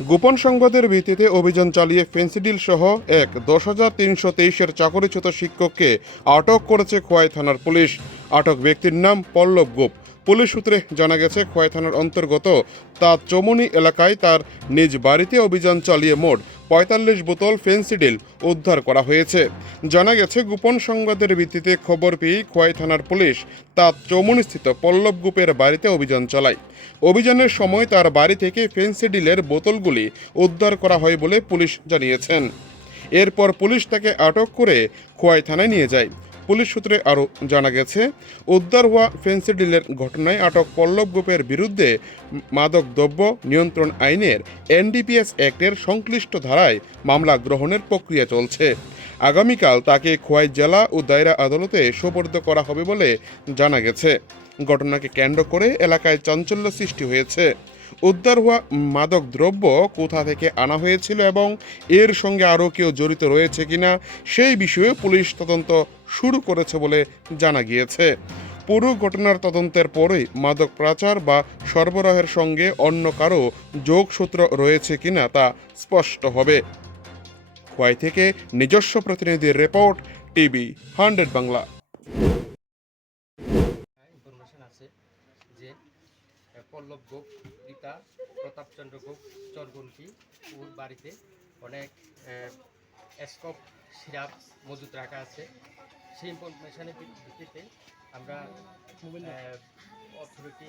গোপন সংবাদের ভিত্তিতে অভিযান চালিয়ে ফেন্সিডিল সহ এক 10,323-এর চাকরিচ্যুত শিক্ষককে আটক করেছে খোয়াই থানার পুলিশ। আটক ব্যক্তির নাম পল্লব গোপ। পুলিশ সূত্রে জানা গেছে, খোয়াই থানার অন্তর্গত তাঁত চমুনি এলাকায় তার নিজ বাড়িতে অভিযান চালিয়ে মোট 45 বোতল ফেন্সিডিল উদ্ধার করা হয়েছে। জানা গেছে, গোপন সংবাদের ভিত্তিতে খবর পেয়ে খোয়াই থানার পুলিশ তাঁত চমুনিস্থিত পল্লব গোপের বাড়িতে অভিযান চালায়। অভিযানের সময় তার বাড়ি থেকে ফেন্সিডিলের বোতলগুলি উদ্ধার করা হয় বলে পুলিশ জানিয়েছেন। এরপর পুলিশ তাকে আটক করে খোয়াই থানায় নিয়ে যায়। পুলিশ সূত্রে আরও জানা গেছে, উদ্ধার হওয়া ফেন্সিডিলের ঘটনায় আটক পল্লব গোপের বিরুদ্ধে মাদক দ্রব্য নিয়ন্ত্রণ আইনের এনডিপিএস অ্যাক্টের সংশ্লিষ্ট ধারায় মামলা গ্রহণের প্রক্রিয়া চলছে। আগামীকাল তাকে খোয়াই জেলা ও দায়রা আদালতে সোপর্দ করা হবে বলে জানা গেছে। ঘটনাকে কেন্দ্র করে এলাকায় চাঞ্চল্য সৃষ্টি হয়েছে। উদ্ধার হওয়া মাদক দ্রব্য কোথা থেকে আনা হয়েছিল এবং এর সঙ্গে আরও কেউ জড়িত রয়েছে কিনা সেই বিষয়ে পুলিশ তদন্ত শুরু করেছে বলে জানা গিয়েছে। পুরো ঘটনার তদন্তের পরেই মাদক পাচার বা সরবরাহের সঙ্গে অন্য কারো যোগসূত্র রয়েছে কিনা তা স্পষ্ট হবে। খোয়াই থেকে নিজস্ব প্রতিনিধির রিপোর্ট, টিভি 100 বাংলা। ইনফরমেশন আছে যে পল্লব গোপ, পিতা প্রতাপচন্দ্র গোপ চরগন্টি ওর বাড়িতে অনেক স্কোপ সিরাপ মজুত রাখা আছে। সেই ইনফরমেশনের ভিত্তিতে আমরা অথরিটি